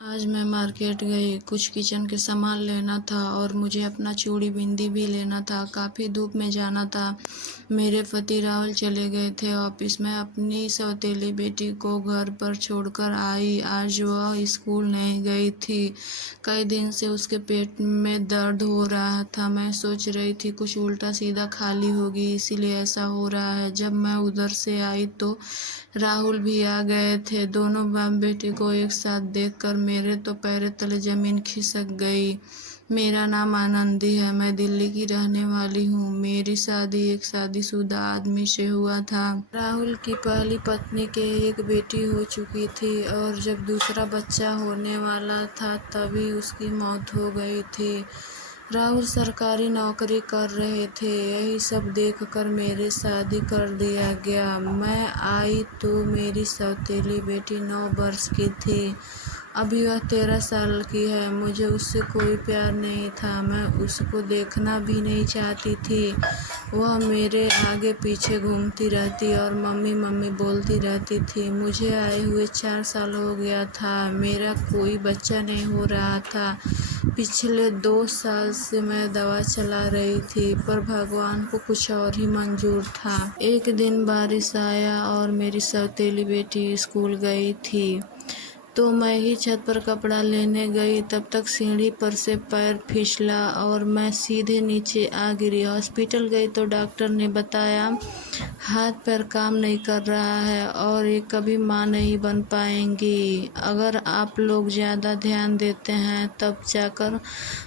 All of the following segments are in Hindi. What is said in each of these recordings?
आज मैं मार्केट गई, कुछ किचन के सामान लेना था और मुझे अपना चूड़ी बिंदी भी लेना था। काफ़ी धूप में जाना था। मेरे पति राहुल चले गए थे ऑफिस में। अपनी सौतेली बेटी को घर पर छोड़कर आई। आज वह स्कूल नहीं गई थी। कई दिन से उसके पेट में दर्द हो रहा था। मैं सोच रही थी कुछ उल्टा सीधा खाली होगी, इसीलिए ऐसा हो रहा है। जब मैं उधर से आई तो राहुल भी आ गए थे। दोनों बाप बेटी को एक साथ देखकर मेरे तो पैर तले जमीन खिसक गई। मेरा नाम आनंदी है। मैं दिल्ली की रहने वाली हूँ। मेरी शादी एक शादीशुदा आदमी से हुआ था। राहुल की पहली पत्नी के एक बेटी हो चुकी थी और जब दूसरा बच्चा होने वाला था तभी उसकी मौत हो गई थी। राहुल सरकारी नौकरी कर रहे थे। यही सब देखकर मेरी शादी कर दिया गया। मैं आई तो मेरी सौतेली बेटी 9 वर्ष की थी। अभी वह 13 साल की है। मुझे उससे कोई प्यार नहीं था। मैं उसको देखना भी नहीं चाहती थी। वह मेरे आगे पीछे घूमती रहती और मम्मी मम्मी बोलती रहती थी। मुझे आए हुए 4 साल हो गया था। मेरा कोई बच्चा नहीं हो रहा था। पिछले 2 साल से मैं दवा चला रही थी, पर भगवान को कुछ और ही मंजूर था। एक दिन बारिश आया और मेरी सौतेली बेटी स्कूल गई थी, तो मैं ही छत पर कपड़ा लेने गई। तब तक सीढ़ी पर से पैर फिसला और मैं सीधे नीचे आ गिरी। हॉस्पिटल गई तो डॉक्टर ने बताया हाथ पैर काम नहीं कर रहा है और ये कभी माँ नहीं बन पाएंगी। अगर आप लोग ज़्यादा ध्यान देते हैं तब जाकर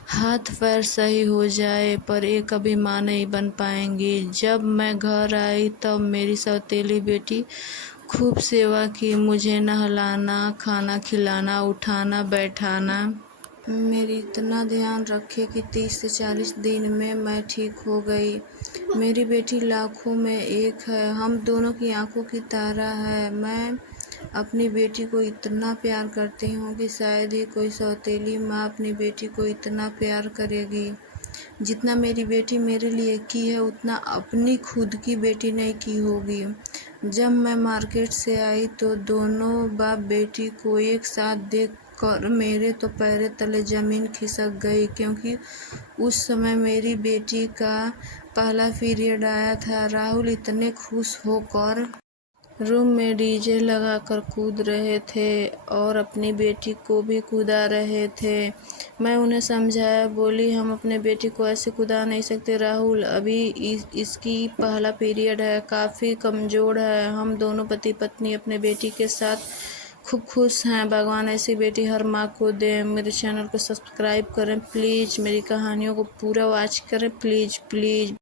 हाथ पैर सही हो जाए, पर ये कभी माँ नहीं बन पाएंगी। जब मैं घर आई तब मेरी सौतेली बेटी खूब सेवा की, मुझे नहलाना, खाना खिलाना, उठाना बैठाना। मेरी इतना ध्यान रखे कि 30 से 40 दिन में मैं ठीक हो गई। मेरी बेटी लाखों में एक है। हम दोनों की आंखों की तारा है। मैं अपनी बेटी को इतना प्यार करती हूँ कि शायद ही कोई सौतेली माँ अपनी बेटी को इतना प्यार करेगी जितना मेरी बेटी मेरे लिए की है, उतना अपनी खुद की बेटी ने की होगी। जब मैं मार्केट से आई तो दोनों बाप बेटी को एक साथ देखकर मेरे तो पैर तले जमीन खिसक गई, क्योंकि उस समय मेरी बेटी का पहला पीरियड आया था। राहुल इतने खुश होकर रूम में डीजे लगाकर कूद रहे थे और अपनी बेटी को भी कूदा रहे थे। मैं उन्हें समझाया, बोली हम अपने बेटी को ऐसे कूदा नहीं सकते राहुल, अभी इसकी पहला पीरियड है, काफ़ी कमज़ोर है। हम दोनों पति पत्नी अपने बेटी के साथ खूब खुश हैं। भगवान ऐसी बेटी हर माँ को दे। मेरे चैनल को सब्सक्राइब करें प्लीज़। मेरी कहानियों को पूरा वॉच करें प्लीज़ प्लीज़।